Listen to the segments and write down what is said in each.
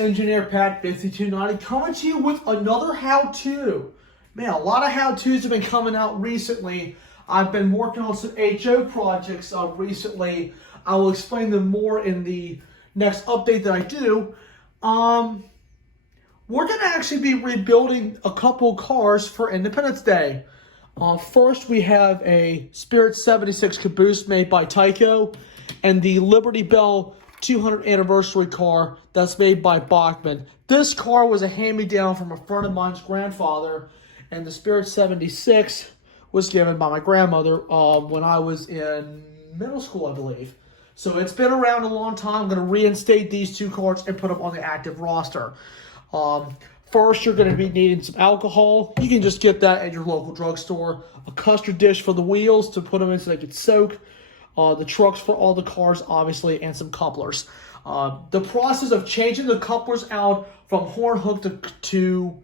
Engineer Pat 5290 coming to you with another how-to. Man, a lot of how-tos have been coming out recently. I've been working on some HO projects recently. I will explain them more in the next update that I do. We're going to actually be rebuilding a couple cars for Independence Day. First, we have a Spirit 76 caboose made by Tyco and the Liberty Bell 200th anniversary car that's made by Bachman. This car was a hand-me-down from a friend of mine's grandfather, and the Spirit 76 was given by my grandmother when I was in middle school, I believe. So it's been around a long time. I'm going to reinstate these two cars and put them on the active roster. First, you're going to be needing some alcohol. You can just get that at your local drugstore. A custard dish for the wheels to put them in so they can soak. The trucks for all the cars, obviously, and some couplers. The process of changing the couplers out from horn hook to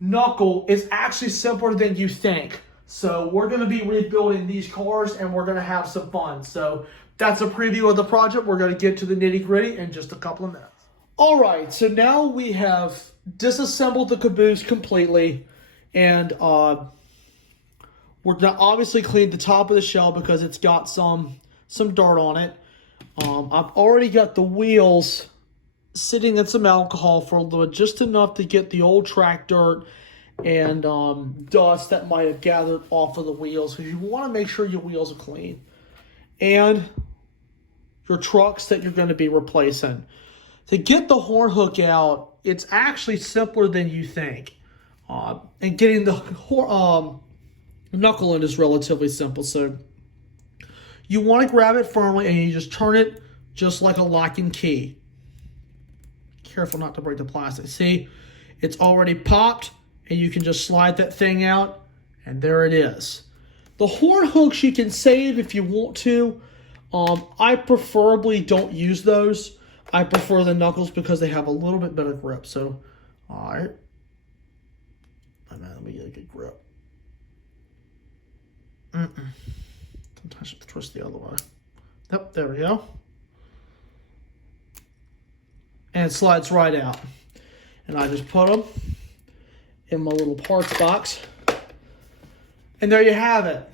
knuckle is actually simpler than you think. So we're going to be rebuilding these cars, and we're going to have some fun. So that's a preview of the project. We're going to get to the nitty-gritty in just a couple of minutes. All right, so now we have disassembled the caboose completely, and we're going to obviously clean the top of the shell because it's got some dirt on it. I've already got the wheels sitting in some alcohol for a little bit, just enough to get the old track dirt and dust that might have gathered off of the wheels, because you want to make sure your wheels are clean. And your trucks that you're going to be replacing. To get the horn hook out, it's actually simpler than you think. And getting the knuckle in is relatively simple. So you want to grab it firmly and you just turn it just like a lock and key. Careful not to break the plastic. See, it's already popped, and you can just slide that thing out, and there it is. The horn hooks you can save if you want to. I preferably don't use those. I prefer the knuckles because they have a little bit better grip. So, all right. Let me get a good grip. Sometimes you have to twist the other way. Yep, there we go. And it slides right out. And I just put them in my little parts box. And there you have it.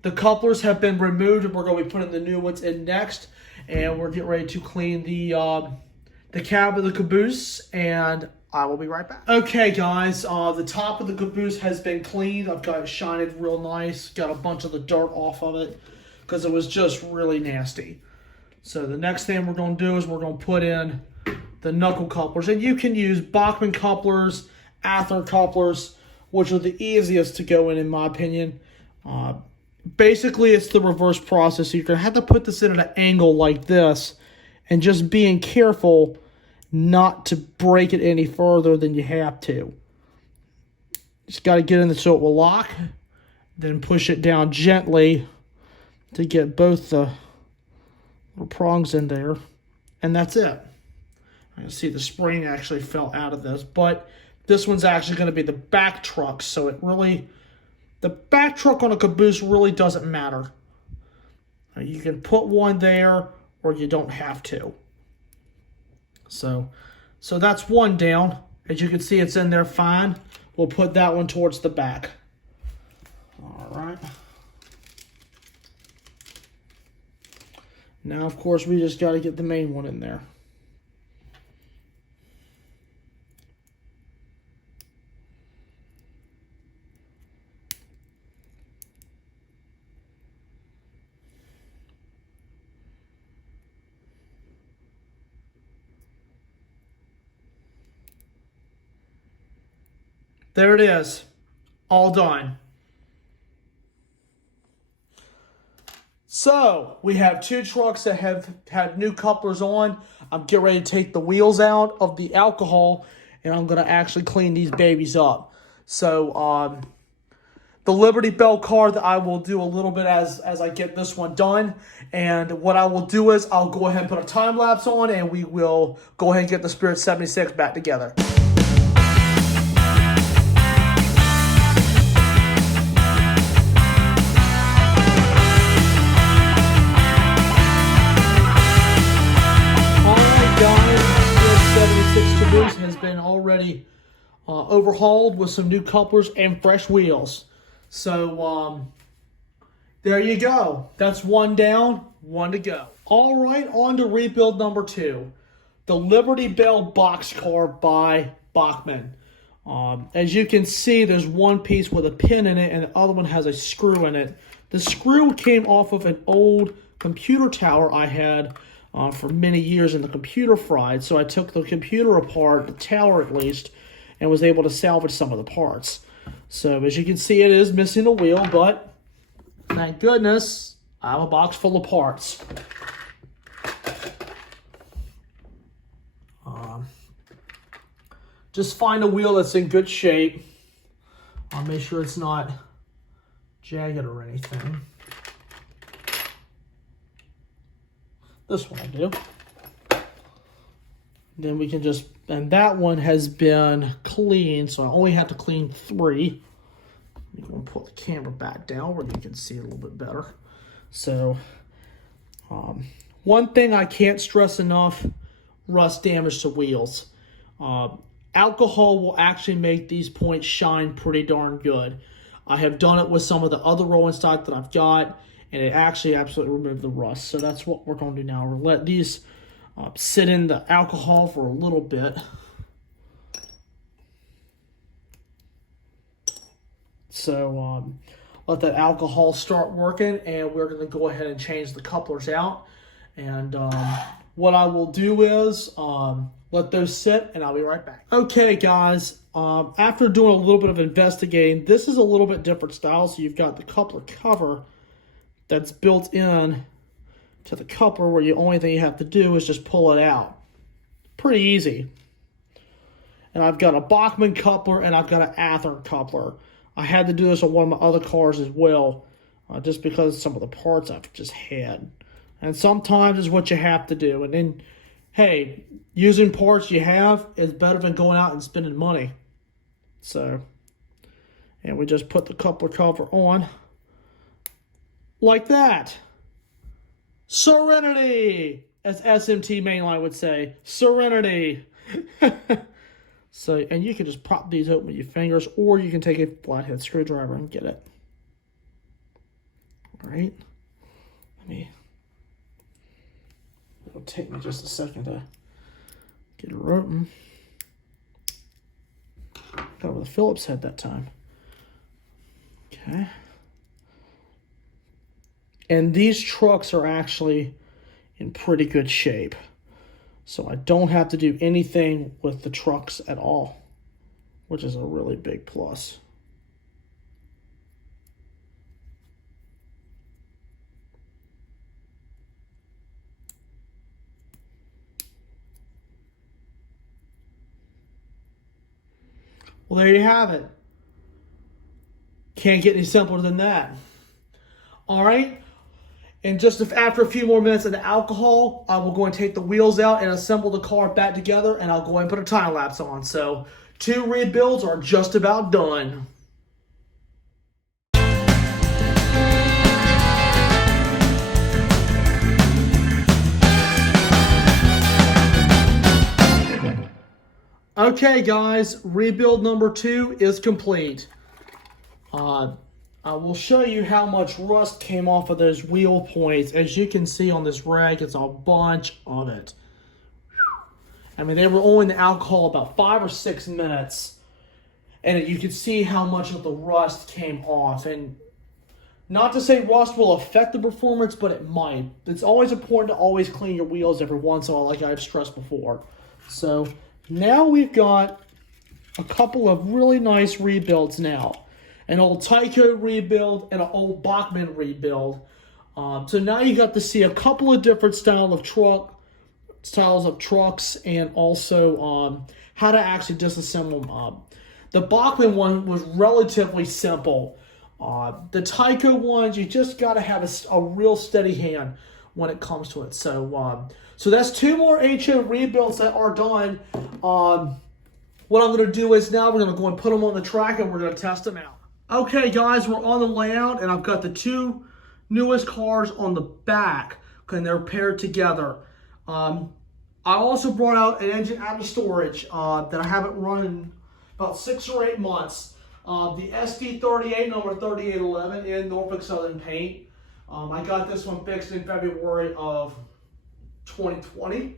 The couplers have been removed, and we're going to be putting the new ones in next. And we're getting ready to clean the cab of the caboose, and I will be right back. Okay, guys, the top of the caboose has been cleaned. I've got it shined real nice. Got a bunch of the dirt off of it because it was just really nasty. So the next thing we're going to do is we're going to put in the knuckle couplers. And you can use Bachman couplers, Ather couplers, which are the easiest to go in my opinion. Basically, it's the reverse process. So you're going to have to put this in at an angle like this and just being careful not to break it any further than you have to. Just got to get in there so it will lock. Then push it down gently to get both the little prongs in there. And that's it. I can see the spring actually fell out of this. But this one's actually going to be the back truck. So it really... The back truck on a caboose really doesn't matter. You can put one there, or you don't have to. So that's one down. As you can see, it's in there fine. We'll put that one towards the back. All right. Now, of course, we just got to get the main one in there. There it is, all done. So, we have two trucks that have had new couplers on. I'm getting ready to take the wheels out of the alcohol, and I'm going to actually clean these babies up. So, the Liberty Bell car that I will do a little bit as I get this one done. And what I will do is I'll go ahead and put a time lapse on, and we will go ahead and get the Spirit 76 back together. Guys, has been already overhauled with some new couplers and fresh wheels. So there you go. That's one down, one to go. All right, on to rebuild number 2. The Liberty Bell boxcar by Bachmann. As you can see, there's one piece with a pin in it and the other one has a screw in it. The screw came off of an old computer tower I had for many years in the computer fried. So I took the computer apart, the tower at least, and was able to salvage some of the parts. So as you can see, it is missing a wheel, but thank goodness I have a box full of parts. Just find a wheel that's in good shape. I'll make sure it's not jagged or anything. This one will do. Then we can just, and that one has been cleaned, so I only have to clean 3. I'm going to put the camera back down where you can see it a little bit better. So, one thing I can't stress enough, rust damage to wheels. Alcohol will actually make these points shine pretty darn good. I have done it with some of the other rolling stock that I've got, and it actually absolutely removed the rust. So that's what we're going to do now. We'll let these sit in the alcohol for a little bit. So let that alcohol start working, and we're going to go ahead and change the couplers out. And what I will do is let those sit, and I'll be right back. Okay, guys, after doing a little bit of investigating, this is a little bit different style. So you've got the coupler cover that's built in to the coupler, where the only thing you have to do is just pull it out. Pretty easy. And I've got a Bachmann coupler and I've got an Athearn coupler. I had to do this on one of my other cars as well, just because of some of the parts I've just had. And sometimes it's what you have to do. And then, hey, using parts you have is better than going out and spending money. So, and we just put the coupler cover on like that. Serenity, as SMT Mainline would say. Serenity. So, and you can just pop these open with your fingers, or you can take a flathead screwdriver and get it. All right. It'll take me just a second to get it open. Got it with a Phillips head that time. Okay. And these trucks are actually in pretty good shape. So I don't have to do anything with the trucks at all, which is a really big plus. Well, there you have it. Can't get any simpler than that. All right. And just after a few more minutes of the alcohol, I will go and take the wheels out and assemble the car back together, and I'll go and put a time lapse on. So 2 rebuilds are just about done. Okay, guys, rebuild number 2 is complete. I will show you how much rust came off of those wheel points. As you can see on this rag, it's a bunch of it. I mean, they were only in the alcohol about 5 or 6 minutes, and you can see how much of the rust came off. And not to say rust will affect the performance, but it might. It's always important to always clean your wheels every once in a while, like I've stressed before. So now we've got a couple of really nice rebuilds now. An old Tyco rebuild and an old Bachmann rebuild. So now you got to see a couple of different styles of trucks, and also how to actually disassemble them. The Bachmann one was relatively simple. The Tyco ones, you just got to have a real steady hand when it comes to it. So that's 2 more HO rebuilds that are done. What I'm going to do is now we're going to go and put them on the track, and we're going to test them out. Okay, guys, we're on the layout, and I've got the 2 newest cars on the back, and they're paired together. I also brought out an engine out of storage that I haven't run in about 6 or 8 months. The SD38 number 3811 in Norfolk Southern paint. I got this one fixed in February of 2020.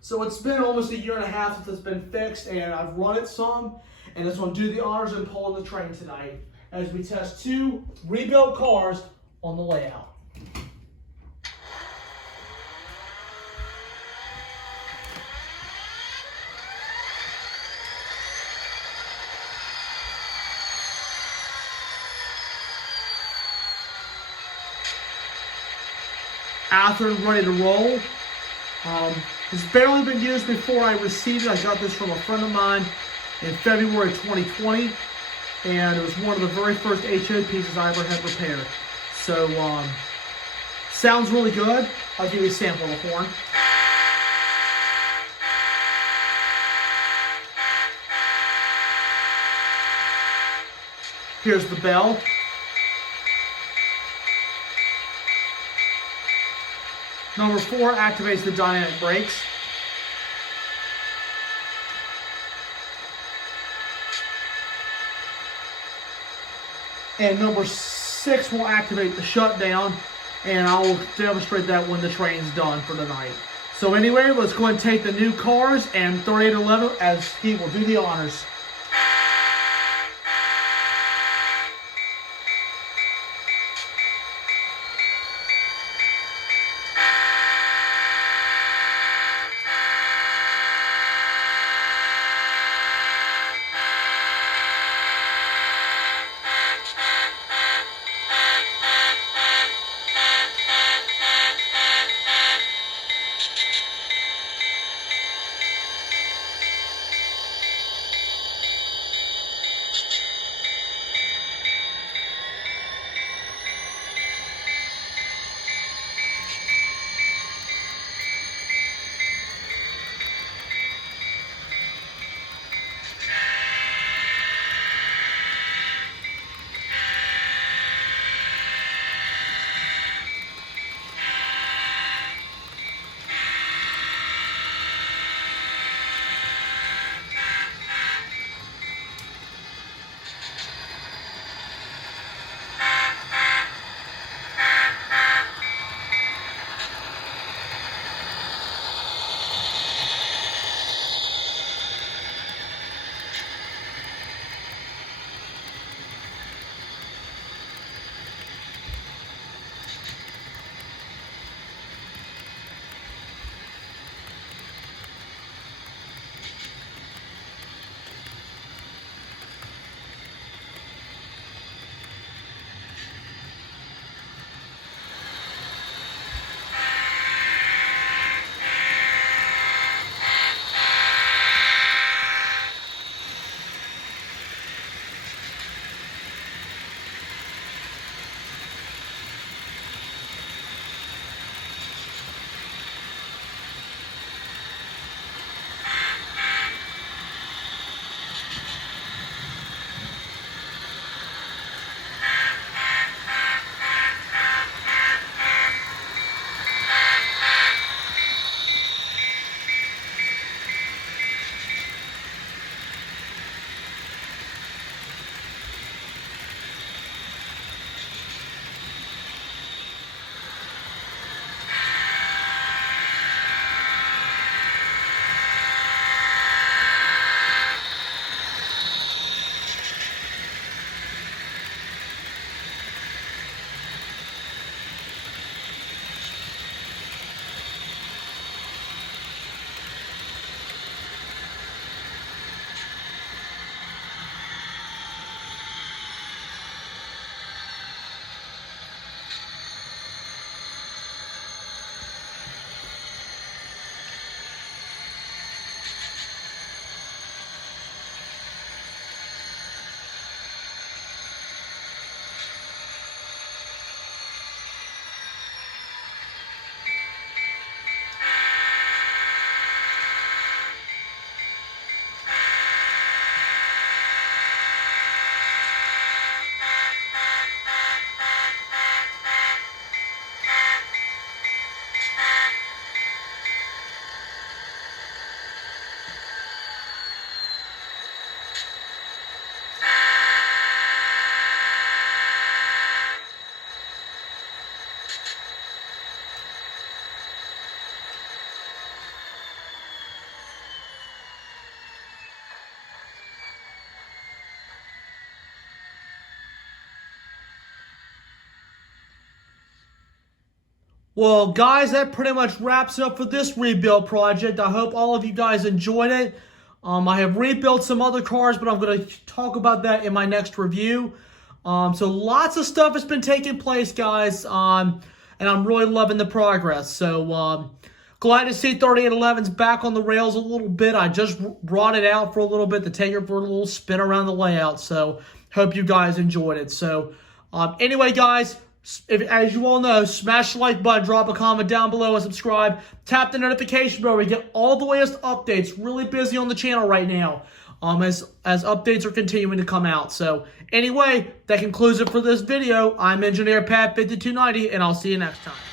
So it's been almost a year and a half since it's been fixed, and I've run it some, and it's going to do the honors and pull in the train tonight as we test 2 rebuilt cars on the layout. After and ready to roll. It's barely been used before I received it. I got this from a friend of mine in February 2020, and it was one of the very first HO pieces I ever had repaired. So, sounds really good. I'll give you a sample of the horn. Here's the bell. Number 4 activates the dynamic brakes. And number 6 will activate the shutdown, and I will demonstrate that when the train's done for the night. So anyway, let's go ahead and take the new cars and 3811 as he will do the honors. Well, guys, that pretty much wraps it up for this rebuild project. I hope all of you guys enjoyed it. I have rebuilt some other cars, but I'm going to talk about that in my next review. So lots of stuff has been taking place, guys, and I'm really loving the progress. So glad to see 3811's back on the rails a little bit. I just brought it out for a little bit to take it for a little spin around the layout. So hope you guys enjoyed it. So anyway, guys, as you all know, smash the like button, drop a comment down below, and subscribe. Tap the notification bell. We get all the latest updates. Really busy on the channel right now, as updates are continuing to come out. So anyway, that concludes it for this video. I'm Engineer Pat 5290, and I'll see you next time.